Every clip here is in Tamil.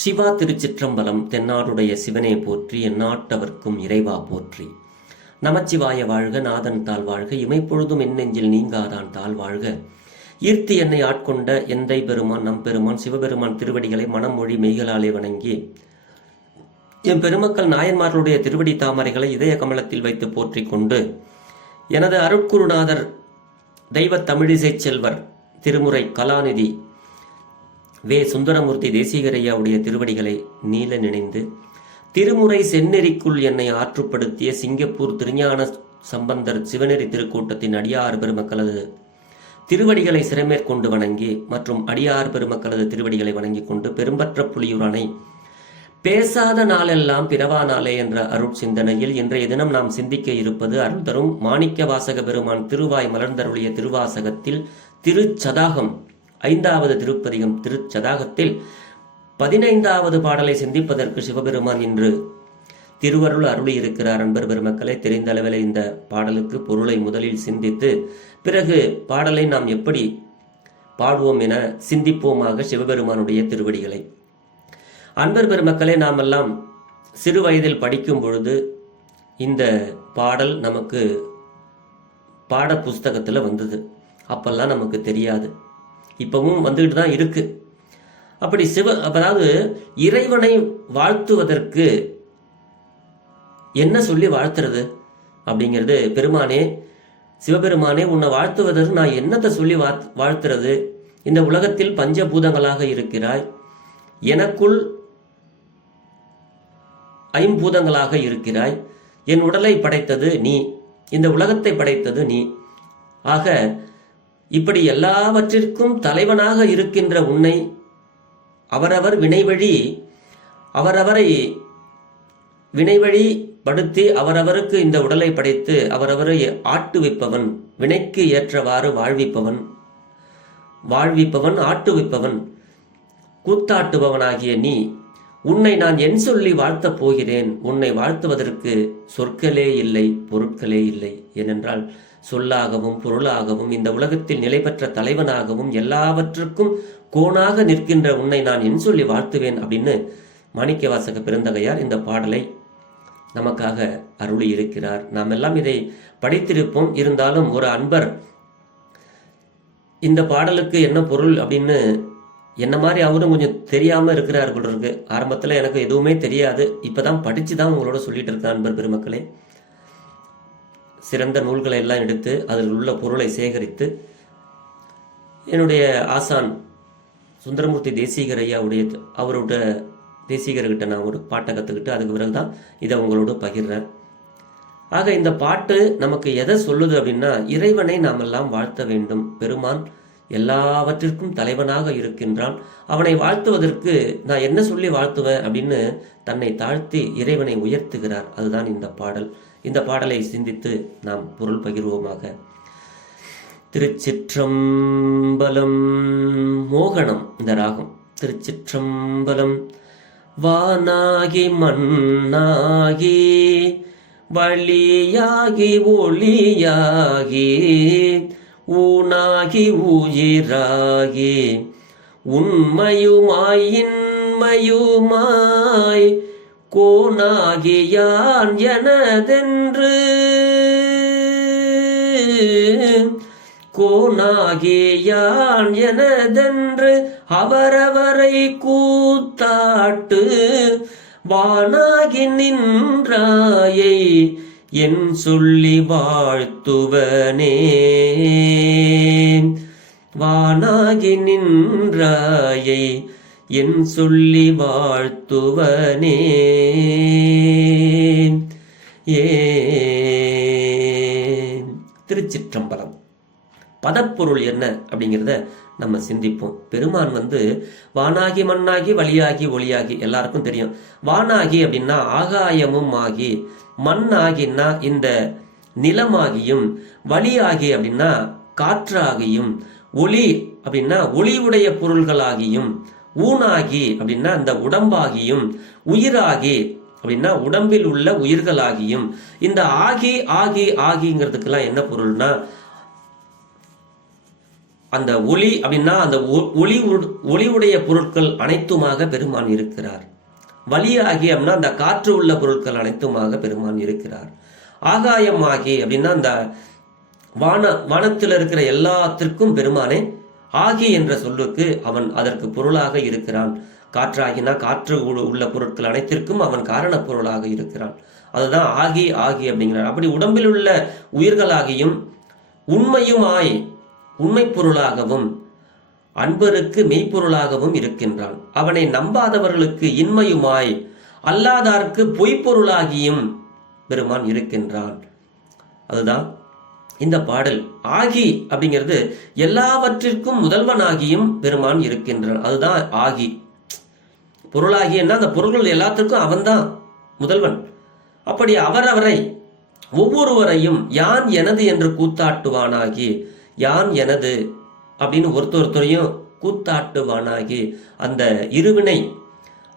சிவா திருச்சிற்றம்பலம். தென்னாடுடைய சிவனே போற்றி, எந்நாட்டவர்க்கும் இறைவா போற்றி. நமச்சிவாய வாழ்க, நாதன் தாழ் வாழ்க, இமைப்பொழுதும் என் நெஞ்சில் நீங்காதான் தாழ் வாழ்க. ஈர்த்தி என்னை ஆட்கொண்ட எந்தை பெருமான் நம் பெருமான் சிவபெருமான் திருவடிகளை மனம் மொழி மெய்களாலே வணங்கி என் பெருமக்கள் நாயன்மார்களுடைய திருவடி தாமரைகளை இதய கமலத்தில் வைத்து போற்றிக் கொண்டு எனது அருட்குருநாதர் தெய்வ தமிழிசை செல்வர் திருமுறை கலாநிதி வே சுந்தரமூர்த்தி தேசிகரையாவுடைய திருவடிகளை நீல நினைந்து திருமுறை செந்நெறிக்குள் என்னை ஆற்றுப்படுத்திய சிங்கப்பூர் திருஞான சம்பந்தர் சிவநெறி திருக்கூட்டத்தின் அடியார் பெருமக்களது திருவடிகளை சிறமேற்கொண்டு வணங்கி மற்றும் அடியார் பெருமக்களது திருவடிகளை வணங்கி கொண்டு பெரும்பற்ற புலியூரானை பேசாத நாளெல்லாம் பிறவா நாளே என்ற அருள் சிந்தனையில் இன்றைய தினம் நாம் சிந்திக்க இருப்பது அருள் தரும் மாணிக்க வாசக பெருமான் திருவாய் மலர்ந்தருளிய திருவாசகத்தில் திருச்சதாகம் 5வது திருப்பதிகம் திருச்சதாகத்தில் 15வது பாடலை சிந்திப்பதற்கு சிவபெருமான் இன்று திருவருள் அருளி இருக்கிறார். அன்பர் பெருமக்களை, தெரிந்த அளவில் இந்த பாடலுக்கு பொருளை முதலில் சிந்தித்து பிறகு பாடலை நாம் எப்படி பாடுவோம் என சிந்திப்போமாக சிவபெருமானுடைய திருவடிகளை. அன்பர் பெருமக்களே, நாமெல்லாம் சிறு வயதில் படிக்கும் பொழுது இந்த பாடல் நமக்கு பாட புஸ்தகத்தில் வந்தது. அப்பெல்லாம் நமக்கு தெரியாது, இப்பவும் வந்துகிட்டு தான் இருக்கு. அப்படி அதாவது இறைவனை வாழ்த்துவதற்கு என்ன சொல்லி வாழ்த்துறது அப்படிங்கிறது, பெருமானே சிவபெருமானே உன்னை வாழ்த்துவதற்கு நான் என்னத்தை சொல்லி வாழ்த்துறது? இந்த உலகத்தில் பஞ்சபூதங்களாக இருக்கிறாய், எனக்குள் ஐம்பூதங்களாக இருக்கிறாய், என் உடலை படைத்தது நீ, இந்த உலகத்தை படைத்தது நீ. ஆக இப்படி எல்லாவற்றிற்கும் தலைவனாக இருக்கின்ற உன்னை அவரவர் அவரவரை வினைவழி படுத்தி அவரவருக்கு இந்த உடலை படைத்து அவரவரை ஆட்டுவிப்பவன், வினைக்கு ஏற்றவாறு வாழ்விப்பவன் ஆட்டுவிப்பவன், கூத்தாட்டுபவனாகிய நீ, உன்னை நான் என் சொல்லி வாழ்த்தப் போகிறேன். உன்னை வாழ்த்துவதற்கு சொற்களே இல்லை, பொருட்களே இல்லை. ஏனென்றால் சொல்லாகவும் பொருளாகவும் இந்த உலகத்தில் நிலை பெற்ற தலைவனாகவும் எல்லாவற்றுக்கும் கோணாக நிற்கின்ற உன்னை நான் என் சொல்லி வாழ்த்துவேன் அப்படின்னு மாணிக்க வாசக பெருந்தகையார் இந்த பாடலை நமக்காக அருளி இருக்கிறார். நாம் எல்லாம் இதை படித்திருப்போம். இருந்தாலும் ஒரு அன்பர் இந்த பாடலுக்கு என்ன பொருள் அப்படின்னு என்ன மாதிரி அவரும் கொஞ்சம் தெரியாம இருக்கிறார்கள் இருக்கு. ஆரம்பத்தில் எனக்கு எதுவுமே தெரியாது, இப்பதான் படிச்சுதான் உங்களோட சொல்லிட்டு இருக்க அன்பர் பெருமக்களே. சிறந்த நூல்களை எல்லாம் எடுத்து அதில் உள்ள பொருளை சேகரித்து என்னுடைய ஆசான் சுந்தரமூர்த்தி தேசிகர் ஐயாவுடைய அவரோட தேசிகர்கிட்ட நான் ஒரு பாட்டை கற்றுக்கிட்டு அதுக்கு பிறகுதான் இதை உங்களோட பகிர்றேன். ஆக இந்த பாட்டு நமக்கு எதை சொல்லுது அப்படின்னா, இறைவனை நாம் எல்லாம் வாழ்த்த வேண்டும். பெருமான் எல்லாவற்றிற்கும் தலைவனாக இருக்கின்றான். அவனை வாழ்த்துவதற்கு நான் என்ன சொல்லி வாழ்த்துவேன் அப்படின்னு தன்னை தாழ்த்தி இறைவனை உயர்த்துகிறார். அதுதான் இந்த பாடல். இந்த பாடலை சிந்தித்து நாம் பொருள் பகிர்வோமாக. திருச்சிற்றம்பலம். மோகனம் இந்த ராகம். திருச்சிற்றம்பலம். வானாகி மண்ணாகி வழியாகி ஒளியாகி ஊனாகி உயிராகி உண்மையுமாய் இன்மையுமாய் கோனாகியான் எனதென்று கோனாகியான் எனதென்று அவரவரை கூத்தாட்டு வானாகி நின்றாயை என் சொல்லி வாழ்த்துவனே. வானாகி நின்றாயை என் சொல்லி வாழ்த்துவனே. திருச்சிற்றம்பலம். பதப்பொருள் என்ன அப்படிங்கிறத நம்ம சிந்திப்போம். பெருமான் வானாகி மண்ணாகி வழியாகி ஒளியாகி எல்லாருக்கும் தெரியும். வானாகி அப்படின்னா ஆகாயமும் ஆகி, மண்ணாகின்னா இந்த நிலமாகியும், வழியாகி அப்படின்னா காற்றாகியும், ஒளி அப்படின்னா ஒளியுடைய பொருள்களாகியும், ஊனாகி அப்படின்னா இந்த உடம்பாகியும், உயிராகி அப்படின்னா உடம்பில் உள்ள உயிர்களாகியும். இந்த ஆகி ஆகி ஆகிங்கிறதுக்கெல்லாம் என்ன பொருள்னா, அந்த ஒளி அப்படின்னா அந்த ஒளியுடைய பொருட்கள் அனைத்துமாக பெருமான் இருக்கிறார். வழியாகி அப்படின்னா அந்த காற்று உள்ள பொருட்கள் அனைத்துமாக பெருமான் இருக்கிறார். ஆகாயம் ஆகி அப்படின்னா அந்த வானத்தில் இருக்கிற எல்லாத்திற்கும் பெருமானே ஆகி என்ற சொல்லுக்கு அவன் அதற்கு பொருளாக இருக்கிறான். காற்றாகினா காற்று உள்ள பொருட்கள் அனைத்திற்கும் அவன் காரண பொருளாக இருக்கிறான். அதுதான் ஆகி ஆகி அப்படிங்கிறார். அப்படி உடம்பில் உள்ள உயிர்களாகியும் உண்மையுமாய் உண்மை பொருளாகவும் அன்பருக்கு மெய்ப்பொருளாகவும் இருக்கின்றான். அவனை நம்பாதவர்களுக்கு இன்மையுமாய் அல்லாதார்க்கு பொய்ப்பொருளாகியும் பெருமான் இருக்கின்றான். அதுதான் இந்த பாடல். ஆகி அப்படிங்கிறது எல்லாவற்றிற்கும் முதல்வனாகியும் பெருமான் இருக்கின்றான். அதுதான் ஆகி. பொருளாகி என்ன, அந்த பொருள்கள் எல்லாத்திற்கும் அவன்தான் முதல்வன். அப்படி அவரவரை ஒவ்வொருவரையும் யான் எனது என்று கூத்தாட்டுவானாகி, யான் எனது அப்படின்னு ஒருத்தரையும் கூத்தாட்டுவானாகி, அந்த இருவினை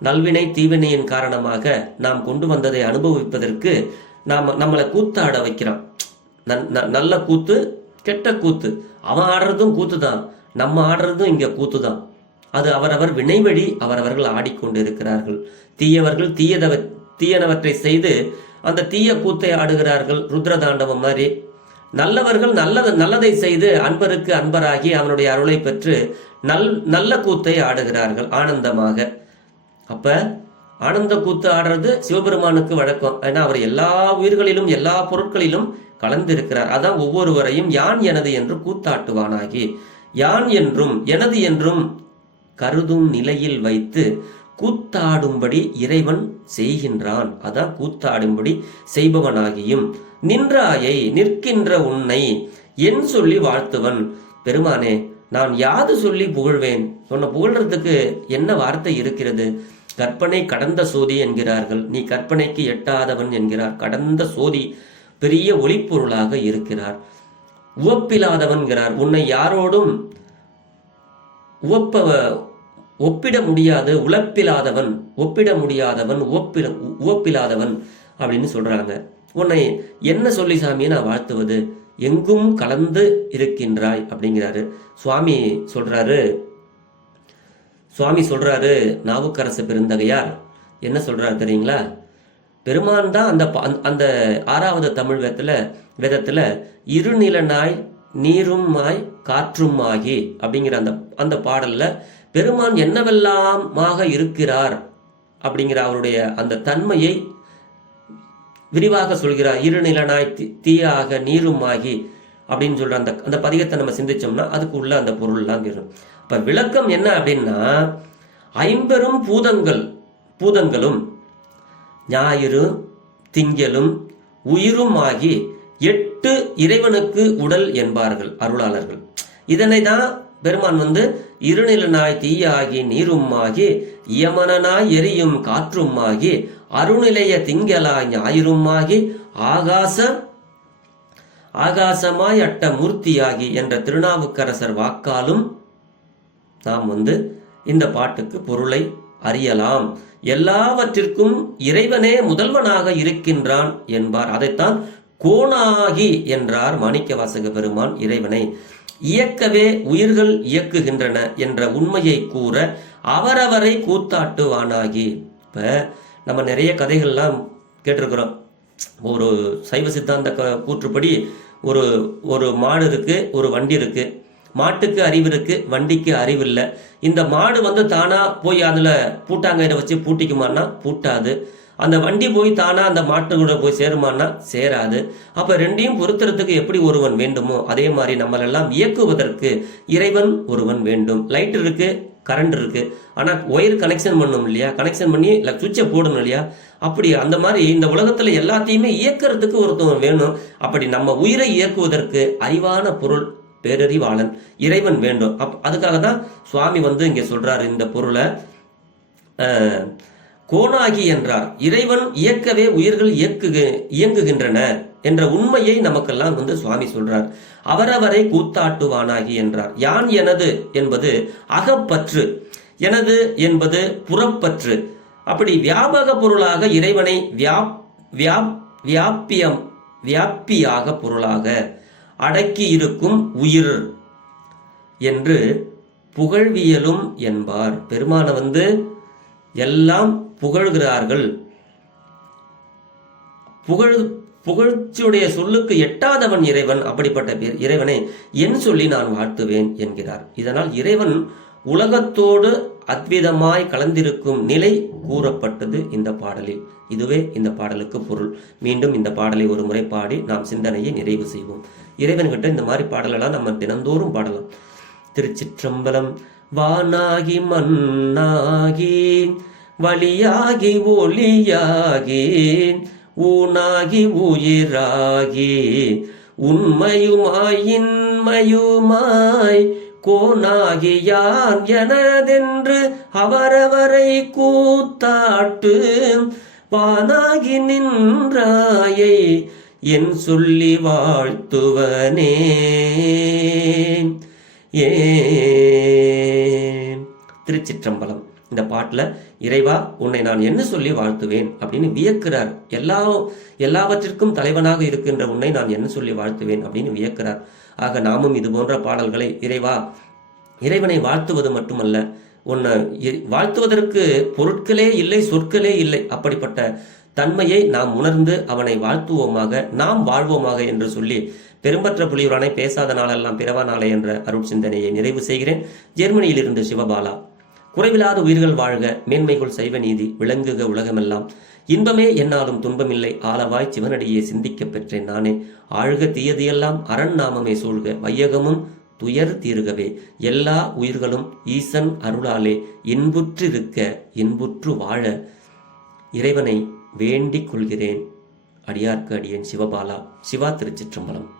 நல்வினை தீவினையின் காரணமாக நாம் கொண்டு வந்ததை அனுபவிப்பதற்கு நம்மளை கூத்தாட வைக்கிறான். நல்ல கூத்து கெட்ட கூத்து, அவன் ஆடுறதும் கூத்து தான், நம்ம ஆடுறதும் இங்க கூத்து தான். அது அவரவர் வினைவழி அவரவர்கள் ஆடிக்கொண்டு இருக்கிறார்கள். தீயவர்கள் தீயனவற்றை செய்து அந்த தீய கூத்தை ஆடுகிறார்கள், ருத்ரதாண்டவம் மாதிரி. நல்லவர்கள் நல்லதை செய்து அன்பருக்கு அன்பராகி அவனுடைய அருளை பெற்று நல்ல கூத்தை ஆடுகிறார்கள் ஆனந்தமாக. அப்ப ஆனந்த கூத்து ஆடுறது சிவபெருமானுக்கு வழக்கம். ஏன்னா அவர் எல்லா உயிர்களிலும் எல்லா பொருட்களிலும் கலந்திருக்கிறார். அதான் ஒவ்வொருவரையும் யான் எனது என்று கூத்தாட்டுவானாகி, யான் என்றும் எனது என்றும் கருதும் நிலையில் வைத்து கூத்தாடும்படி இறைவன் செய்கின்றான். அதான் கூத்தாடும்படி செய்பவனாகியும் நின்றாயை நிற்கின்ற உன்னை என் சொல்லி வாழ்த்துவன். பெருமானே, நான் யாது சொல்லி புகழ்வேன்? சொன்ன புகழ்றதுக்கு என்ன வார்த்தை இருக்கிறது? கற்பனை கடந்த சோதி என்கிறார்கள், நீ கற்பனைக்கு எட்டாதவன் என்கிறார். கடந்த சோதி, பெரிய ஒளிப்பொருளாக இருக்கிறார். உவப்பில்லாதவன்கிறார். உன்னை யாரோடும் ஒப்பிட முடியாது, உழப்பில்லாதவன், ஒப்பிட முடியாதவன், உவப்பில்லாதவன் அப்படின்னு சொல்றாங்க. உன்னை என்ன சொல்லி சாமியை நான் வாழ்த்துவது? எங்கும் கலந்து இருக்கின்றாய் அப்படிங்கிறாரு சுவாமி சொல்றாரு. நாவுக்கரசு பெருந்தகையார் என்ன சொல்றாரு தெரியுங்களா? பெருமான் தான் அந்த 6வது தமிழ் வேதத்துல இருநிலனாய் நீருமாய் காற்றுமாகி அப்படிங்கிற அந்த பாடல்ல பெருமான் என்னவெல்லாமாக இருக்கிறார் அப்படிங்கிற அவருடைய அந்த தன்மையை விரிவாக சொல்கிறார். இருநிலனாய் தீயாக நீருமாகி அப்படின்னு சொல்ற அந்த பதிகத்தை நம்ம சிந்திச்சோம்னா அதுக்கு உள்ள அந்த பொருள்லாம் இருக்கும். இப்ப விளக்கம் என்ன அப்படின்னா, 50 பூதங்களும் ஞாயிறு திங்களும் உயிரும் ஆகி 8 இறைவனுக்கு உடல் என்பார்கள் அருளாளர்கள். இதனை தான் பெருமான் இருநிலனாய் தீயாகி நீருமாகி இயமனாய் எரியும் காற்றுமாகி அருநிலைய திங்களாய் ஞாயிறுமாகி ஆகாசமாய் அட்ட மூர்த்தியாகி என்ற திருநாவுக்கரசர் வாக்காலும் நாம் இந்த பாட்டுக்கு பொருளை அறியலாம். எல்லாவற்றிற்கும் இறைவனே முதல்வனாக இருக்கின்றான் என்பார். அதைத்தான் கோணாகி என்றார் மாணிக்கவாசக பெருமான். இறைவனை இயக்கவே உயிர்கள் இயக்குகின்றன என்ற உண்மையை கூற அவரவரை கூத்தாட்டுவானாகி. இப்ப நம்ம நிறைய கதைகள்லாம் கேட்டிருக்கிறோம். ஒரு சைவ சித்தாந்த கூற்றுப்படி ஒரு மாடு இருக்கு, ஒரு வண்டி இருக்கு. மாட்டுக்கு அறிவு இருக்கு, வண்டிக்கு அறிவு இல்லை. இந்த மாடு தானா போய் அதுல பூட்டாங்கயிறை வச்சு பூட்டிக்குமான்னா பூட்டாது. அந்த வண்டி போய் தானா அந்த மாட்டு கூட போய் சேருமான்னா சேராது. அப்ப ரெண்டையும் பொறுத்துறதுக்கு எப்படி ஒருவன் வேண்டுமோ அதே மாதிரி நம்மளெல்லாம் இயக்குவதற்கு இறைவன் ஒருவன் வேண்டும். லைட் இருக்கு, கரண்ட் இருக்கு, ஆனா ஒயர் கனெக்ஷன் பண்ணணும் இல்லையா? கனெக்ஷன் பண்ணி சுவிட்சை போடணும் இல்லையா? அப்படி அந்த மாதிரி இந்த உலகத்துல எல்லாத்தையுமே இயக்கிறதுக்கு ஒருத்தவன் வேணும். அப்படி நம்ம உயிரை இயக்குவதற்கு அறிவான பொருள் பேரறிவாளன் இறைவன் வேண்டும். அதுக்காக தான் சுவாமி இங்க சொல்றாரு இந்த பொருளை கோணாகி என்றார். இறைவன் இயக்கவே உயிர்கள் இயங்குகின்றன என்ற உண்மையை நமக்கெல்லாம் சுவாமி சொல்றார். அவரவரை கூத்தாட்டுவானாகி என்றார். யான் எனது என்பது அகப்பற்று, எனது என்பது புறப்பற்று. அப்படி வியாபக பொருளாக இறைவனை வியாப்பியாக பொருளாக அடக்கி இருக்கும் உயிர் என்று புகழ்வியலும் என்பார். பெருமான எல்லாம் புகழ்கிறார்கள். புகழ்ச்சியுடைய சொல்லுக்கு எட்டாதவன் இறைவன். அப்படிப்பட்ட இறைவனை என் சொல்லி நான் வாழ்த்துவேன் என்கிறார். இதனால் இறைவன் உலகத்தோடு அத்விதமாய் கலந்திருக்கும் நிலை கூறப்பட்டது இந்த பாடலில். இதுவே இந்த பாடலுக்கு பொருள். மீண்டும் இந்த பாடலை ஒரு முறை பாடி நாம் சிந்தனையை நிறைவு செய்வோம். இறைவன்கிட்ட இந்த மாதிரி பாடலெல்லாம் நம்ம தினந்தோறும் பாடலாம். திருச்சிற்றம்பலம். வானாகி மண்ணாகி வழியாகி ஒளியாகி ஊனாகி உயிராகி உண்மையுமாய் இன்மையுமாய் கோனாகி யான் எனதென்று அவரவரை கூத்தாட்டு வானாகி நின்றாயை என் சொல்லி வாழ்த்துவனே. திருச்சிற்றம்பலம். இந்த பாட்டுல இறைவா உன்னை நான் என்ன சொல்லி வாழ்த்துவேன் அப்படின்னு வியக்கிறார். எல்லாவற்றிற்கும் தலைவனாக இருக்கின்ற உன்னை நான் என்ன சொல்லி வாழ்த்துவேன் அப்படின்னு வியக்கிறார். ஆக நாமும் இது போன்ற பாடல்களை இறைவனை வாழ்த்துவது மட்டுமல்ல, உன்னை வாழ்த்துவதற்கு பொருட்களே இல்லை, சொற்களே இல்லை. அப்படிப்பட்ட தன்மையை நாம் உணர்ந்து அவனை வாழ்த்துவோமாக, நாம் வாழ்வோமாக என்று சொல்லி பெரும்பற்ற புலியூரானை பேசாத நாளெல்லாம் பிறவா நாளை என்ற அருட்சிந்தனையை நிறைவு செய்கிறேன். ஜெர்மனியில் இருந்து சிவபாலா. குறைவில்லாத உயிர்கள் வாழ்க, மேன்மைகள் சைவ நீதி விளங்குக உலகமெல்லாம், இன்பமே என்னாலும் துன்பமில்லை, ஆளவாய் சிவனடியே சிந்திக்க பெற்றேன் நானே, ஆழ்க தீயதையெல்லாம் அரண் நாமமே சூழ்க, வையகமும் துயர் தீர்கவே, எல்லா உயிர்களும் ஈசன் அருளாலே இன்புற்றிருக்க இன்புற்று வாழ இறைவனை வேண்டிக் கொள்கிறேன். அடியார்க்கு அடியேன் சிவபாலா. சிவா. திருச்சிற்றம்பலம்.